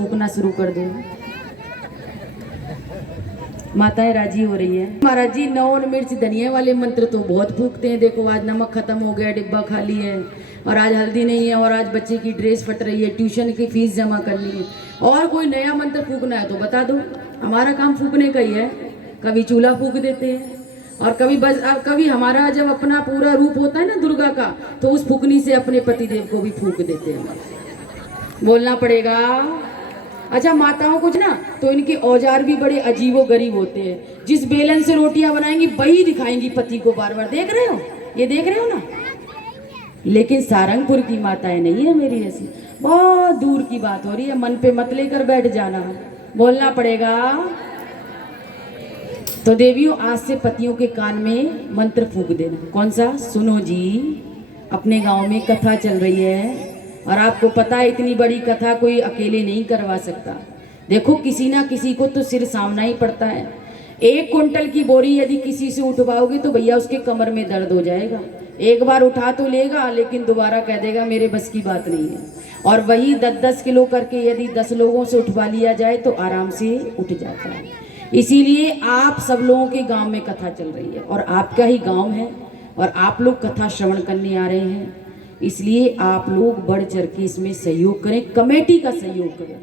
फूकना शुरू कर दो। माताएं राजी हो रही है। महाराज जी नौन मिर्च धनिया वाले मंत्र तो बहुत फूकते हैं। देखो आज नमक खत्म हो गया, डिब्बा खाली है, और आज हल्दी नहीं है, और आज बच्चे की ड्रेस फट रही है, ट्यूशन की फीस जमा करनी है, और कोई नया मंत्र फूकना है तो बता दो। हमारा काम फूकने का ही है। कभी चूल्हा फूक देते हैं, और कभी हमारा जब अपना पूरा रूप होता है ना दुर्गा का, तो उस फूकनी से अपने पतिदेव को भी फूक देते हैं। बोलना पड़ेगा। अच्छा माताओं को ना तो इनके औजार भी बड़े अजीबो गरीब होते हैं। जिस बेलन से रोटियां बनाएंगी वही दिखाएंगी पति को बार बार। देख रहे हो, ये देख रहे हो ना। लेकिन सारंगपुर की माताएं नहीं है मेरी ऐसी, बहुत दूर की बात हो रही है। मन पे मत लेकर बैठ जाना, बोलना पड़ेगा। तो देवियों आज से पतियों के कान में मंत्र फूक देना। कौन सा? सुनो जी, अपने गांव में कथा चल रही है, और आपको पता है इतनी बड़ी कथा कोई अकेले नहीं करवा सकता। देखो किसी ना किसी को तो सिर सामना ही पड़ता है। 1 कुंटल की बोरी यदि किसी से उठवाओगे तो भैया उसके कमर में दर्द हो जाएगा। एक बार उठा तो लेगा, लेकिन दोबारा कह देगा मेरे बस की बात नहीं है। और वही 10-10 किलो करके यदि 10 लोगों से उठवा लिया जाए तो आराम से उठ जाता है। इसीलिए आप सब लोगों के गांव में कथा चल रही है, और आपका ही गांव है, और आप लोग कथा श्रवण करने आ रहे हैं। इसलिए आप लोग बढ़ चढ़ के इसमें सहयोग करें, कमेटी का सहयोग करें।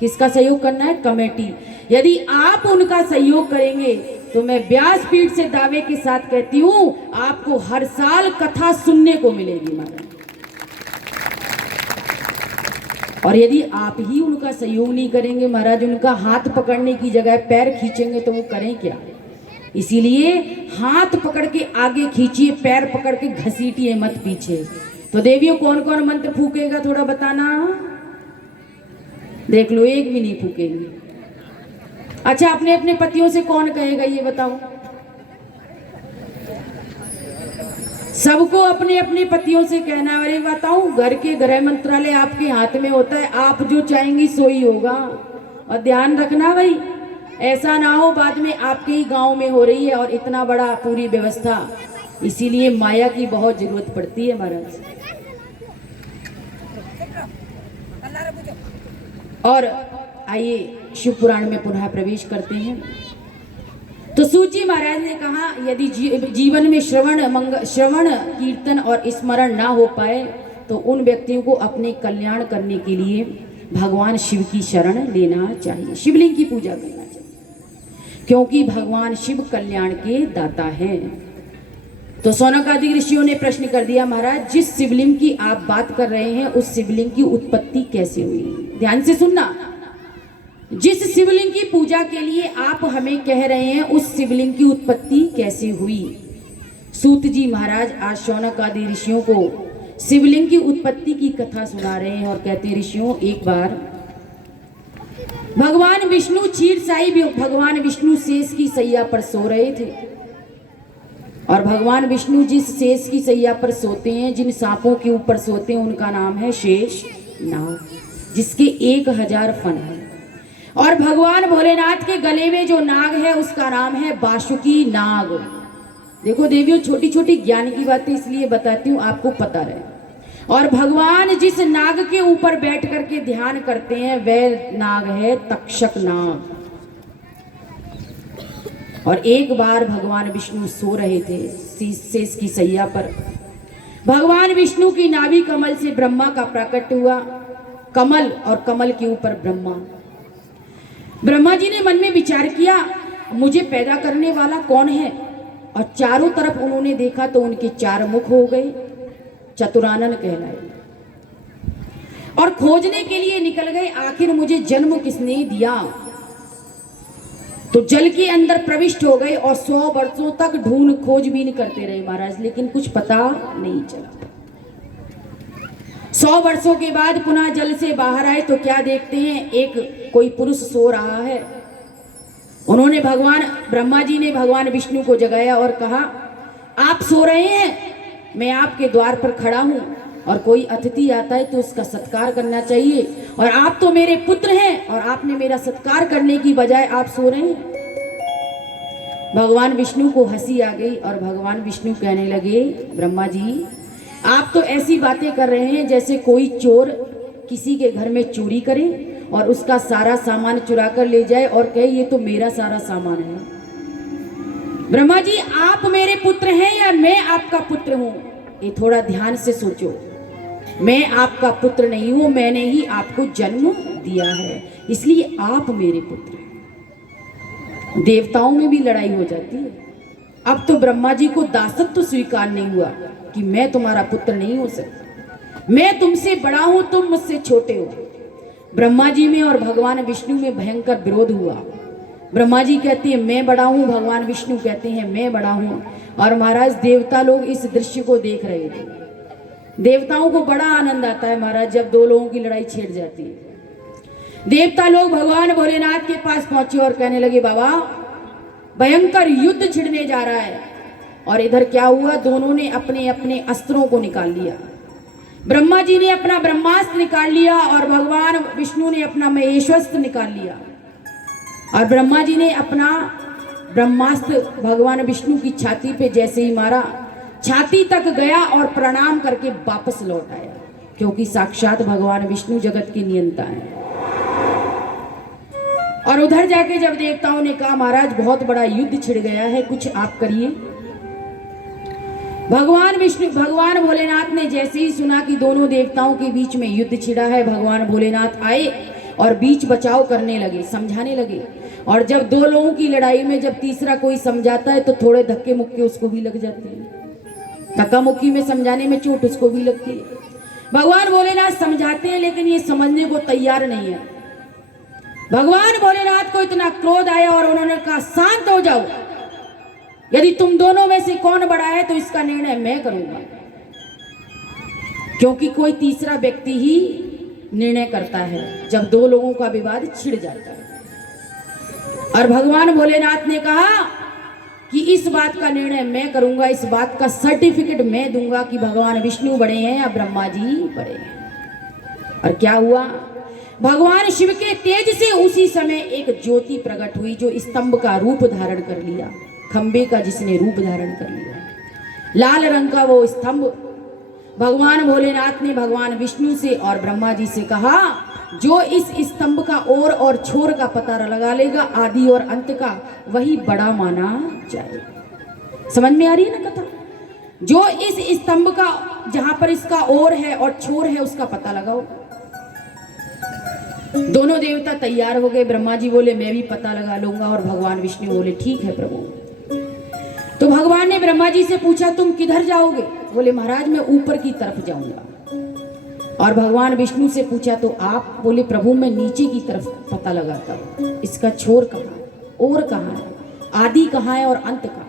किसका सहयोग करना है? कमेटी। यदि आप उनका सहयोग करेंगे तो मैं व्यासपीठ से दावे के साथ कहती हूं आपको हर साल कथा सुनने को मिलेगी महाराज। और यदि आप ही उनका सहयोग नहीं करेंगे महाराज, उनका हाथ पकड़ने की जगह पैर खींचेंगे तो वो करें क्या? इसीलिए हाथ पकड़ के आगे खींचिए, पैर पकड़ के घसीटिए मत पीछे। तो देवियों कौन कौन मंत्र फूकेगा थोड़ा बताना। देख लो, एक भी नहीं फूकेंगे। अच्छा अपने अपने पतियों से कौन कहेगा ये बताओ। सबको अपने अपने पतियों से कहना है। अरे बताऊं, घर के गृह मंत्रालय आपके हाथ में होता है, आप जो चाहेंगी सो ही होगा। और ध्यान रखना भाई, ऐसा ना हो बाद में आपके ही गांव में हो रही है और इतना बड़ा पूरी व्यवस्था। इसीलिए माया की बहुत जरूरत पड़ती है महाराज। और आइए शिव पुराण में पुनः प्रवेश करते हैं। तो सूची महाराज ने कहा यदि जीवन में श्रवण कीर्तन और स्मरण ना हो पाए तो उन व्यक्तियों को अपने कल्याण करने के लिए भगवान शिव की शरण लेना चाहिए, शिवलिंग की पूजा करना चाहिए, क्योंकि भगवान शिव कल्याण के दाता हैं। तो सौनकादि ऋषियों ने प्रश्न कर दिया, महाराज जिस शिवलिंग की आप बात कर रहे हैं उस शिवलिंग की उत्पत्ति कैसे हुई? ध्यान से सुनना। जिस शिवलिंग की पूजा के लिए आप हमें कह रहे हैं उस शिवलिंग की उत्पत्ति कैसे हुई? सूत जी महाराज आज सौनकादि ऋषियों को शिवलिंग की उत्पत्ति की कथा सुना रहे हैं, और कहते हैं ऋषियों एक बार भगवान विष्णु क्षीरसाई भगवान विष्णु शेष की सैया पर सो रहे थे। और भगवान विष्णु जिस शेष की सैया पर सोते हैं, जिन सांपों के ऊपर सोते हैं, उनका नाम है शेष नाग, जिसके 1000 फन है। और भगवान भोलेनाथ के गले में जो नाग है उसका नाम है बासुकी नाग। देखो देवियों, छोटी छोटी ज्ञान की बातें इसलिए बताती हूँ आपको पता रहे। और भगवान जिस नाग के ऊपर बैठ करके ध्यान करते हैं वह नाग है तक्षक नाग। और एक बार भगवान विष्णु सो रहे थे शेष की सैया पर। भगवान विष्णु की नाभि कमल से ब्रह्मा का प्रकट हुआ, कमल और कमल के ऊपर ब्रह्मा। ब्रह्मा जी ने मन में विचार किया मुझे पैदा करने वाला कौन है, और चारों तरफ उन्होंने देखा तो उनके 4 मुख हो गए, चतुरानन कहलाए। और खोजने के लिए निकल गए आखिर मुझे जन्म किसने दिया। तो जल के अंदर प्रविष्ट हो गए और 100 वर्षों तक ढूंढ खोजबीन करते रहे महाराज, लेकिन कुछ पता नहीं चला। 100 वर्षों के बाद पुनः जल से बाहर आए तो क्या देखते हैं, एक कोई पुरुष सो रहा है। उन्होंने ब्रह्मा जी ने भगवान विष्णु को जगाया और कहा आप सो रहे हैं, मैं आपके द्वार पर खड़ा हूं, और कोई अतिथि आता है तो उसका सत्कार करना चाहिए, और आप तो मेरे पुत्र हैं और आपने मेरा सत्कार करने की बजाय आप सो रहे हैं। भगवान विष्णु को हंसी आ गई और भगवान विष्णु कहने लगे ब्रह्मा जी आप तो ऐसी बातें कर रहे हैं जैसे कोई चोर किसी के घर में चोरी करे और उसका सारा सामान चुरा कर ले जाए और कहे ये तो मेरा सारा सामान है। ब्रह्मा जी, आप मेरे पुत्र हैं या मैं आपका पुत्र हूं? ये थोड़ा ध्यान से सोचो। मैं आपका पुत्र नहीं हूं, मैंने ही आपको जन्म दिया है, इसलिए आप मेरे पुत्र हैं। देवताओं में भी लड़ाई हो जाती है। अब तो ब्रह्मा जी को दासत्व तो स्वीकार नहीं हुआ कि मैं तुम्हारा पुत्र नहीं हो सकता, मैं तुमसे बड़ा हूं, तुम मुझसे छोटे हो। ब्रह्मा जी में और भगवान विष्णु में भयंकर विरोध हुआ। ब्रह्मा जी कहते हैं मैं बड़ा हूं, भगवान विष्णु कहते हैं मैं बड़ा हूं। और महाराज देवता लोग इस दृश्य को देख रहे थे। देवताओं को बड़ा आनंद आता है महाराज जब दो लोगों की लड़ाई छिड़ जाती है। देवता लोग भगवान भोलेनाथ के पास पहुंचे और कहने लगे बाबा भयंकर युद्ध छिड़ने जा रहा है। और इधर क्या हुआ, दोनों ने अपने अपने अस्त्रों को निकाल लिया। ब्रह्मा जी ने अपना ब्रह्मास्त्र निकाल लिया और भगवान विष्णु ने अपना महेश्वरास्त्र निकाल लिया। और ब्रह्मा जी ने अपना ब्रह्मास्त्र भगवान विष्णु की छाती पे जैसे ही मारा, छाती तक गया और प्रणाम करके वापस लौट आया, क्योंकि साक्षात भगवान विष्णु जगत की नियंता है। और उधर जाके जब देवताओं ने कहा महाराज बहुत बड़ा युद्ध छिड़ गया है, कुछ आप करिए। भगवान भोलेनाथ ने जैसे ही सुना कि दोनों देवताओं के बीच में युद्ध छिड़ा है, भगवान भोलेनाथ आए और बीच बचाव करने लगे, समझाने लगे। और जब दो लोगों की लड़ाई में जब तीसरा कोई समझाता है तो थोड़े धक्के मुक्के उसको भी लग जाते हैं, धक्का मुक्की में समझाने में चोट उसको भी लगती है। भगवान भोलेनाथ समझाते हैं लेकिन ये समझने को तैयार नहीं है। भगवान भोलेनाथ को इतना क्रोध आया और उन्होंने कहा शांत हो जाओ, यदि तुम दोनों में से कौन बड़ा है तो इसका निर्णय मैं करूंगा, क्योंकि कोई तीसरा व्यक्ति ही निर्णय करता है जब दो लोगों का विवाद छिड़ जाता है। और भगवान भोलेनाथ ने कहा कि इस बात का निर्णय मैं करूंगा, इस बात का सर्टिफिकेट मैं दूंगा कि भगवान विष्णु बड़े हैं या ब्रह्मा जी बड़े हैं। और क्या हुआ, भगवान शिव के तेज से उसी समय एक ज्योति प्रकट हुई जो स्तंभ का रूप धारण कर लिया, खंबे का जिसने रूप धारण कर लिया, लाल रंग का वो स्तंभ। भगवान भोलेनाथ ने भगवान विष्णु से और ब्रह्मा जी से कहा जो इस स्तंभ का ओर और छोर का पता लगा लेगा, आदि और अंत का, वही बड़ा माना जाएगा। समझ में आ रही है ना कथा? जो इस स्तंभ का जहां पर इसका ओर है और छोर है उसका पता लगाओ। दोनों देवता तैयार हो गए। ब्रह्मा जी बोले मैं भी पता लगा लूंगा, और भगवान विष्णु बोले ठीक है प्रभु। तो भगवान ने ब्रह्मा जी से पूछा तुम किधर जाओगे? बोले महाराज मैं ऊपर की तरफ जाऊंगा। और भगवान विष्णु से पूछा तो आप? बोले प्रभु मैं नीचे की तरफ पता लगाता हूं, इसका छोर कहाँ, ओर कहाँ है, आदि कहाँ है और अंत कहाँ।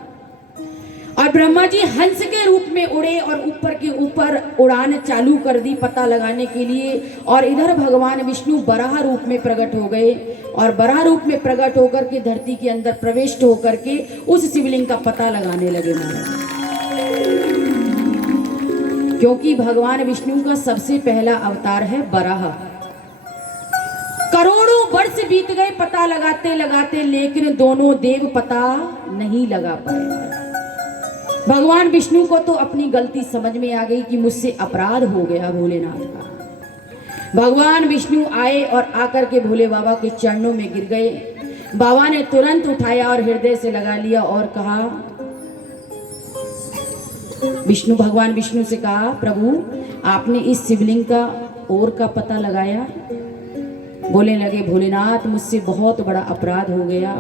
और ब्रह्मा जी हंस के रूप में उड़े और ऊपर के ऊपर उड़ान चालू कर दी पता लगाने के लिए। और इधर भगवान विष्णु बराह रूप में प्रकट हो गए और बराह रूप में प्रकट होकर के धरती के अंदर प्रविष्ट होकर के उस शिवलिंग का पता लगाने लगे महाराज। क्योंकि भगवान विष्णु का सबसे पहला अवतार है बराह। करोड़ों वर्ष बीत गए पता लगाते लगाते, लेकिन दोनों देव पता नहीं लगा पाए। भगवान विष्णु को तो अपनी गलती समझ में आ गई कि मुझसे अपराध हो गया भोलेनाथ का। भगवान विष्णु आए और आकर के भोले बाबा के चरणों में गिर गए। बाबा ने तुरंत उठाया और हृदय से लगा लिया और कहा, भगवान विष्णु से कहा प्रभु आपने इस शिवलिंग का ओर का पता लगाया? बोलने लगे भोलेनाथ मुझसे बहुत बड़ा अपराध हो गया,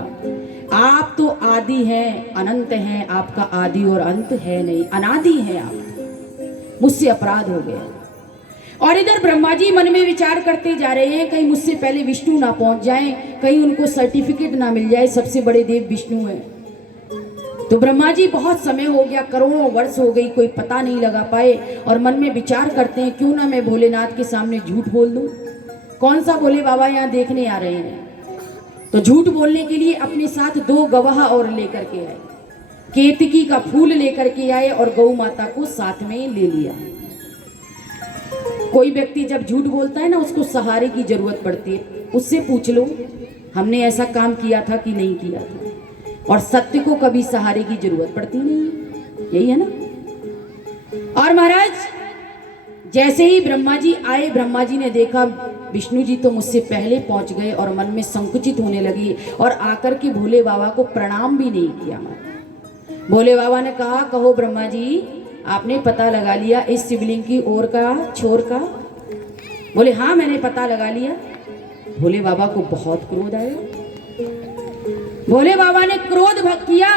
आप तो आदि हैं, अनंत हैं, आपका आदि और अंत है नहीं, अनादि हैं आप, मुझसे अपराध हो गया। और इधर ब्रह्मा जी मन में विचार करते जा रहे हैं कहीं मुझसे पहले विष्णु ना पहुंच जाएं, कहीं उनको सर्टिफिकेट ना मिल जाए, सबसे बड़े देव विष्णु हैं। तो ब्रह्मा जी बहुत समय हो गया, करोड़ों वर्ष हो गई, कोई पता नहीं लगा पाए। और मन में विचार करते हैं क्यों ना मैं भोलेनाथ के सामने झूठ बोल दूं। कौन सा भोले बाबा यहाँ देखने आ रहे हैं? तो झूठ बोलने के लिए अपने साथ 2 गवाह और लेकर के आए, केतकी का फूल लेकर के आए और गौ माता को साथ में ले लिया। कोई व्यक्ति जब झूठ बोलता है ना उसको सहारे की जरूरत पड़ती है, उससे पूछ लो हमने ऐसा काम किया था कि नहीं किया था। और सत्य को कभी सहारे की जरूरत पड़ती नहीं, यही है ना। और महाराज जैसे ही ब्रह्मा जी आए, ब्रह्मा जी ने देखा विष्णु जी तो मुझसे पहले पहुंच गए और मन में संकुचित होने लगी और आकर के भोले बाबा को प्रणाम भी नहीं किया। भोले बाबा ने कहा, कहो ब्रह्मा जी, आपने पता लगा लिया इस शिवलिंग की ओर का छोर का? बोले हाँ, मैंने पता लगा लिया। भोले बाबा को बहुत क्रोध आया। भोले बाबा ने क्रोध भग किया,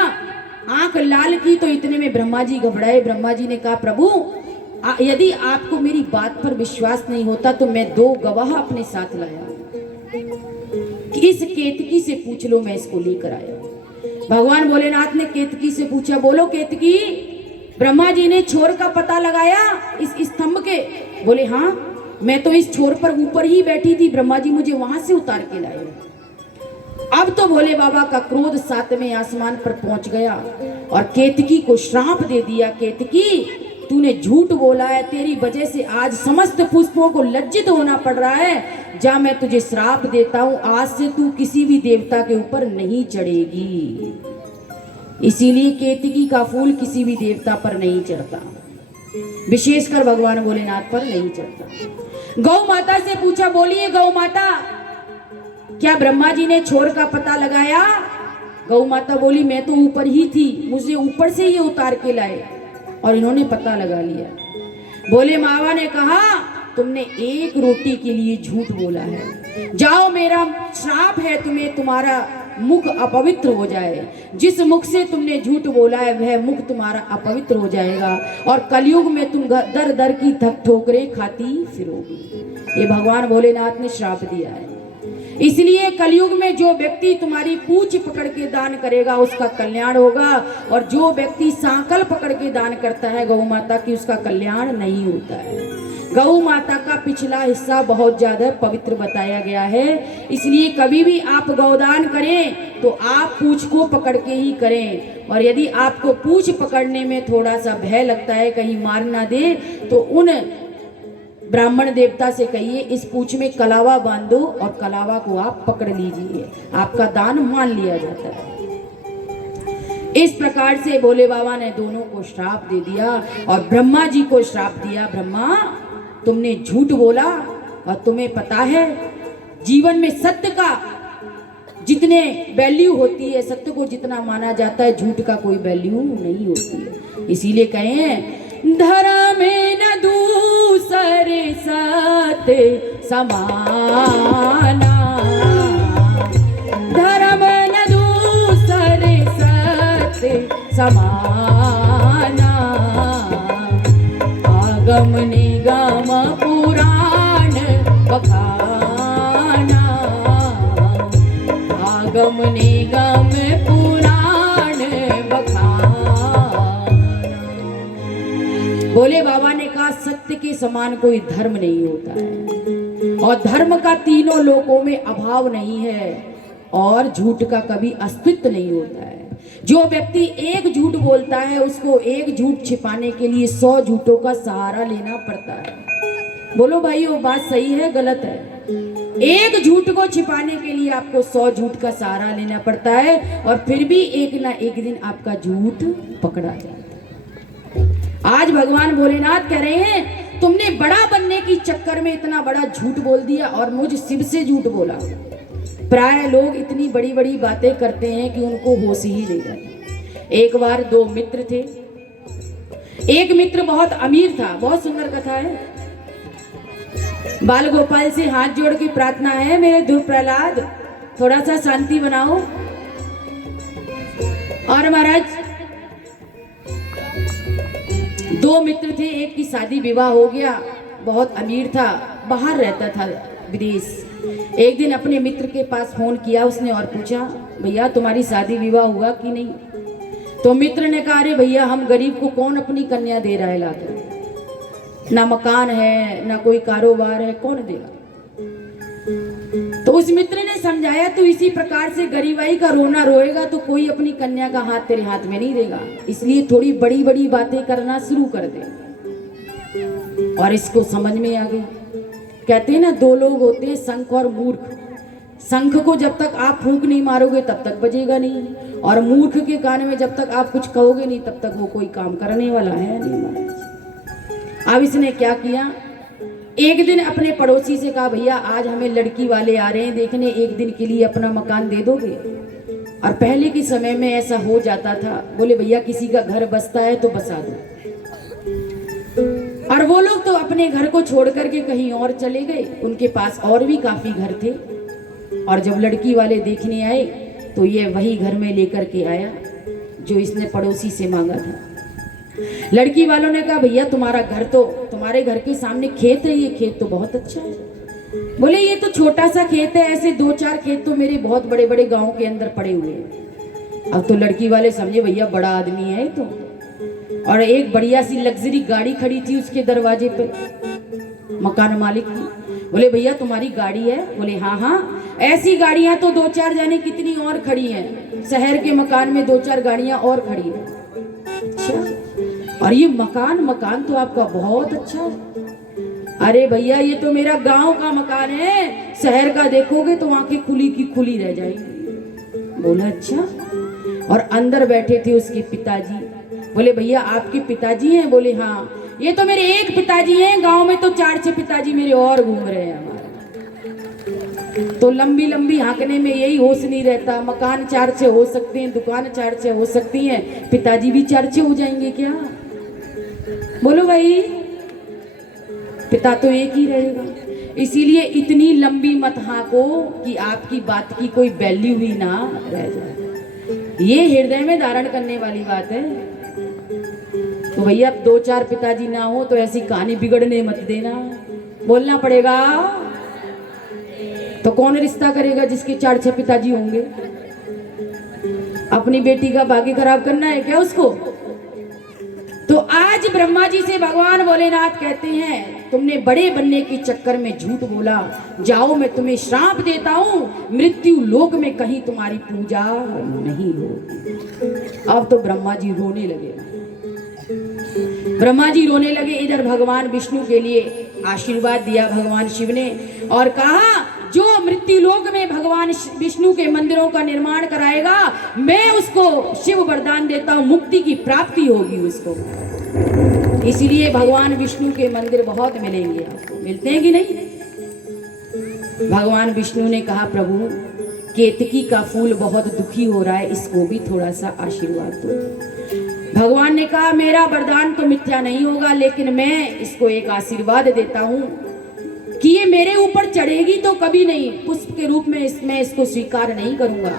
आंख लाल की तो इतने में ब्रह्मा जी घबराए। ब्रह्मा जी ने कहा, प्रभु यदि आपको मेरी बात पर विश्वास नहीं होता तो मैं 2 गवाह अपने साथ लाया कि इस केतकी से पूछ लो, मैं इसको लेकर आया। भगवान भोलेनाथ ने केतकी से पूछा, बोलो केतकी, ब्रह्मा जी ने छोर का पता लगाया इस स्तंभ के? बोले हाँ, मैं तो इस छोर पर ऊपर ही बैठी थी, ब्रह्मा जी मुझे वहां से उतार के लाए। अब तो भोले बाबा का क्रोध 7वें आसमान पर पहुंच गया और केतकी को श्राप दे दिया। केतकी, तूने झूठ बोला है, तेरी वजह से आज समस्त पुष्पों को लज्जित होना पड़ रहा है। जा, मैं तुझे श्राप देता हूं, आज से तू किसी भी देवता के ऊपर नहीं चढ़ेगी। इसीलिए केतकी का फूल किसी भी देवता पर नहीं चढ़ता, विशेषकर भगवान भोलेनाथ पर नहीं चढ़ता। गौ माता से पूछा, बोलिए गौ माता, क्या ब्रह्मा जी ने छोर का पता लगाया? गौ माता बोली, मैं तो ऊपर ही थी, मुझे ऊपर से ये उतार के लाए और इन्होंने पता लगा लिया। भोले बाबा ने कहा, तुमने एक रोटी के लिए झूठ बोला है, जाओ, मेरा श्राप है तुम्हें, तुम्हारा मुख अपवित्र हो जाए। जिस मुख से तुमने झूठ बोला है वह मुख तुम्हारा अपवित्र हो जाएगा और कलयुग में तुम दर दर की ठोकरें खाती फिरोगी। ये भगवान भोलेनाथ ने श्राप दिया है। इसलिए कलयुग में जो व्यक्ति तुम्हारी पूंछ पकड़ के दान करेगा उसका कल्याण होगा, और जो व्यक्ति सांकल पकड़ के दान करता है गौ माता की, उसका कल्याण नहीं होता है। गौ माता का पिछला हिस्सा बहुत ज्यादा पवित्र बताया गया है, इसलिए कभी भी आप गौदान करें तो आप पूंछ को पकड़ के ही करें। और यदि आपको पूंछ पकड़ने में थोड़ा सा भय लगता है, कहीं मार ना दे, तो उन ब्राह्मण देवता से कहिए इस पूंछ में कलावा बांध दो और कलावा को आप पकड़ लीजिए, आपका दान मान लिया जाता है। इस प्रकार से भोले बाबा ने दोनों को श्राप दे दिया और ब्रह्मा जी को श्राप दिया, ब्रह्मा तुमने झूठ बोला और तुम्हें पता है जीवन में सत्य का जितने वैल्यू होती है, सत्य को जितना माना जाता है, झूठ का कोई वैल्यू नहीं होती है। इसीलिए कहें, धर्म में न दूसरे साथ समाना, धर्म न दूसरे साथ समाना, आगम निगम पुराण बखाना, आगम निगम पुराण बखाना। भोले बाबा ने कहा, सत्य के समान कोई धर्म नहीं होता है और धर्म का तीनों लोकों में अभाव नहीं है और झूठ का कभी अस्तित्व नहीं होता है। जो व्यक्ति एक झूठ बोलता है उसको एक झूठ छिपाने के लिए 100 झूठों का सहारा लेना पड़ता है। बोलो भाई, वो बात सही है गलत है? एक झूठ को छिपाने के लिए आपको 100 झूठ का सहारा लेना पड़ता है और फिर भी एक ना एक दिन आपका झूठ पकड़ा जाता है। आज भगवान भोलेनाथ कह रहे हैं, तुमने बड़ा बनने की चक्कर में इतना बड़ा झूठ बोल दिया और मुझ शिव से झूठ बोला। प्राय लोग इतनी बड़ी बड़ी बातें करते हैं कि उनको होश ही नहीं रहती। एक बार 2 मित्र थे। एक मित्र बहुत अमीर था, बहुत सुंदर कथा है। बाल गोपाल से हाथ जोड़ के प्रार्थना है, मेरे ध्रुव प्रहलाद थोड़ा सा शांति बनाओ। और महाराज 2 मित्र थे, एक की शादी विवाह हो गया, बहुत अमीर था, बाहर रहता था विदेश। एक दिन अपने मित्र के पास फोन किया उसने और पूछा, भैया तुम्हारी शादी विवाह हुआ कि नहीं? तो मित्र ने कहा, अरे भैया हम गरीब को कौन अपनी कन्या दे रहा है लाकर, ना मकान है ना कोई कारोबार है, कौन देगा? तो उस मित्र ने समझाया, तो इसी प्रकार से गरीबाई का रोना रोएगा तो कोई अपनी कन्या का हाथ तेरे हाथ में नहीं देगा, इसलिए थोड़ी बड़ी बड़ी बातें करना शुरू कर दे। और इसको समझ में आ गई। कहते हैं ना, 2 लोग होते हैं, शंख और मूर्ख। शंख को जब तक आप फूंक नहीं मारोगे तब तक बजेगा नहीं, और मूर्ख के कान में जब तक आप कुछ कहोगे नहीं तब तक वो कोई काम करने वाला है नहीं। अब इसने क्या किया, एक दिन अपने पड़ोसी से कहा, भैया आज हमें लड़की वाले आ रहे हैं देखने, एक दिन के लिए अपना मकान दे दोगे? और पहले के समय में ऐसा हो जाता था। बोले भैया किसी का घर बसता है तो बसा दो। और वो लोग तो अपने घर को छोड़ करके कहीं और चले गए, उनके पास और भी काफी घर थे। और जब लड़की वाले देखने आए तो ये वही घर में लेकर के आया जो इसने पड़ोसी से मांगा था। लड़की वालों ने कहा, भैया तुम्हारा घर तो, तुम्हारे घर के सामने खेत है, ये खेत तो बहुत अच्छा है। बोले ये तो छोटा सा खेत है, ऐसे 2-4 खेत तो मेरे बहुत बड़े बड़े गांव के अंदर पड़े हुए हैं। अब तो लड़की वाले समझे भैया बड़ा आदमी है तो। और एक बढ़िया सी लग्जरी गाड़ी खड़ी थी उसके दरवाजे पे, मकान मालिक की। बोले भैया तुम्हारी गाड़ी है? बोले हाँ हाँ, ऐसी गाड़ियां तो 2-4 जाने कितनी और खड़ी हैं, शहर के मकान में 2-4 गाड़ियां और खड़ी हैं। अच्छा, और ये मकान तो आपका बहुत अच्छा है। अरे भैया ये तो मेरा गांव का मकान है, शहर का देखोगे तो आंखें खुली की खुली रह जाएंगी। बोला अच्छा। और अंदर बैठे थे उसके पिताजी। बोले भैया आपके पिताजी हैं? बोले हाँ। ये तो मेरे एक पिताजी हैं, गांव में तो 4-6 पिताजी मेरे और घूम रहे हैं हमारे। तो लंबी लंबी हाँकने में यही होश नहीं रहता। मकान 4-6 हो सकते हैं, दुकान 4-6 हो सकती हैं, पिताजी भी 4-6 हो जाएंगे क्या? बोलो भाई, पिता तो एक ही रहेगा। इसीलिए इतनी लंबी मत हाँको कि आपकी बात की कोई वैल्यू ही ना रह जाए। ये हृदय में धारण करने वाली बात है। तो भैया 2-4 पिताजी ना हो तो ऐसी कहानी बिगड़ने मत देना, बोलना पड़ेगा। तो कौन रिश्ता करेगा जिसके 4-6 पिताजी होंगे? अपनी बेटी का भाग्य खराब करना है क्या उसको? तो आज ब्रह्मा जी से भगवान भोलेनाथ कहते हैं, तुमने बड़े बनने के चक्कर में झूठ बोला, जाओ मैं तुम्हें श्राप देता हूं, मृत्यु लोक में कहीं तुम्हारी पूजा नहीं होगी। अब तो ब्रह्मा जी रोने लगे। ब्रह्मा जी रोने लगे। इधर भगवान विष्णु के लिए आशीर्वाद दिया भगवान शिव ने और कहा, जो मृत्यु लोक में भगवान विष्णु के मंदिरों का निर्माण कराएगा, मैं उसको शिव वरदान देता हूं, मुक्ति की प्राप्ति होगी उसको। इसीलिए भगवान विष्णु के मंदिर बहुत मिलेंगे आपको। मिलते हैं कि नहीं? भगवान विष्णु ने कहा, प्रभु केतकी का फूल बहुत दुखी हो रहा है, इसको भी थोड़ा सा आशीर्वाद दो। भगवान ने कहा, मेरा वरदान तो मिथ्या नहीं होगा, लेकिन मैं इसको एक आशीर्वाद देता हूं कि ये मेरे ऊपर चढ़ेगी तो कभी नहीं, पुष्प के रूप में मैं इसको स्वीकार नहीं करूंगा,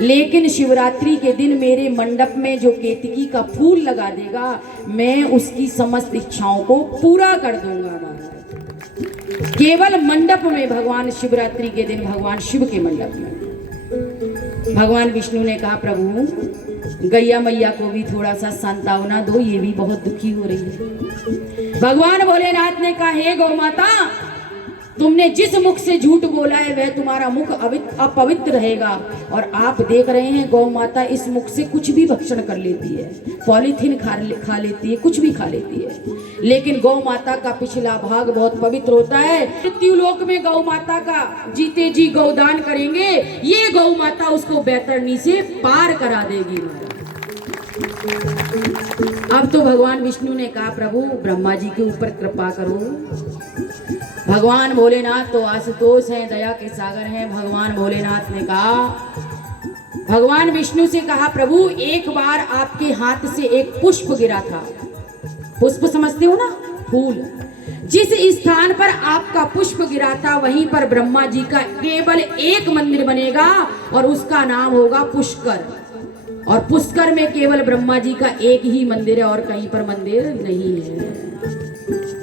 लेकिन शिवरात्रि के दिन मेरे मंडप में जो केतकी का फूल लगा देगा, मैं उसकी समस्त इच्छाओं को पूरा कर दूंगा। महाराज केवल मंडप में, भगवान शिवरात्रि के दिन भगवान शिव के मंडप में। भगवान विष्णु ने कहा, प्रभु गैया मैया को भी थोड़ा सा सांत्वना दो, ये भी बहुत दुखी हो रही है। भगवान भोलेनाथ ने कहा, हे गौ माता, तुमने जिस मुख से झूठ बोला है वह तुम्हारा मुख अपवित्र रहेगा। और आप देख रहे हैं गौ माता इस मुख से कुछ भी भक्षण कर लेती है, पॉलीथीन खा लेती है, कुछ भी खा लेती है, लेकिन गौ माता का पिछला भाग बहुत पवित्र होता है। मृत्यु लोक में गौ माता का जीते जी गौदान करेंगे, ये गौ माता उसको बैतरणी से पार करा देगी। अब तो भगवान विष्णु ने कहा, प्रभु ब्रह्मा जी के ऊपर कृपा करो। भगवान भोलेनाथ तो आशुतोष हैं, दया के सागर हैं। भगवान भोलेनाथ ने कहा, भगवान विष्णु से कहा, प्रभु एक बार आपके हाथ से एक पुष्प गिरा था। पुष्प समझते हो ना, फूल। जिस स्थान पर आपका पुष्प गिरा था वहीं पर ब्रह्मा जी का केवल एक मंदिर बनेगा और उसका नाम होगा पुष्कर। और पुष्कर में केवल ब्रह्मा जी का एक ही मंदिर है और कहीं पर मंदिर नहीं है।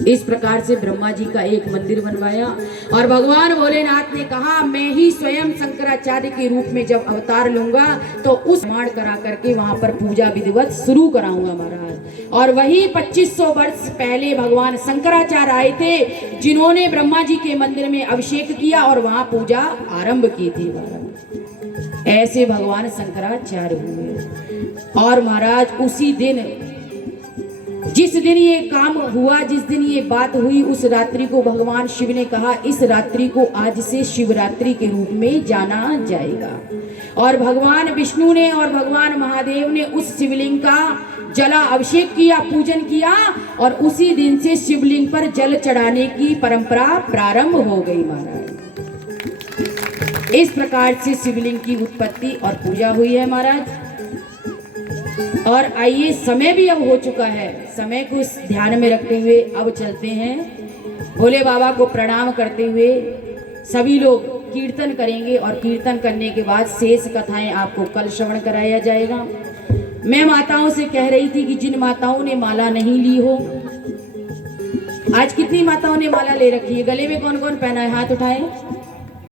इस प्रकार से ब्रह्मा जी का एक मंदिर बनवाया। और भगवान भोलेनाथ ने कहा, मैं ही स्वयं शंकराचार्य के रूप में जब अवतार लूंगा तो उस निर्माण करा करके वहां पर पूजा विधिवत शुरू कराऊंगा महाराज। और वही 2500 वर्ष पहले भगवान शंकराचार्य आए थे, जिन्होंने ब्रह्मा जी के मंदिर में अभिषेक किया और वहां पूजा आरंभ की थी महाराज। ऐसे भगवान शंकराचार्य हुए। और महाराज उसी दिन जिस दिन ये काम हुआ, जिस दिन ये बात हुई, उस रात्रि को भगवान शिव ने कहा इस रात्रि को आज से शिवरात्रि के रूप में जाना जाएगा। और भगवान विष्णु ने और भगवान महादेव ने उस शिवलिंग का जला अभिषेक किया, पूजन किया, और उसी दिन से शिवलिंग पर जल चढ़ाने की परंपरा प्रारंभ हो गई महाराज। इस प्रकार से शिवलिंग की उत्पत्ति और पूजा हुई है महाराज। और आइए, समय भी अब हो चुका है, समय को ध्यान में रखते हुए अब चलते हैं। भोले बाबा को प्रणाम करते हुए सभी लोग कीर्तन करेंगे और कीर्तन करने के बाद शेष कथाएं आपको कल श्रवण कराया जाएगा। मैं माताओं से कह रही थी कि जिन माताओं ने माला नहीं ली हो, आज कितनी माताओं ने माला ले रखी है? गले में कौन कौन पहना है? हाथ उठाएं।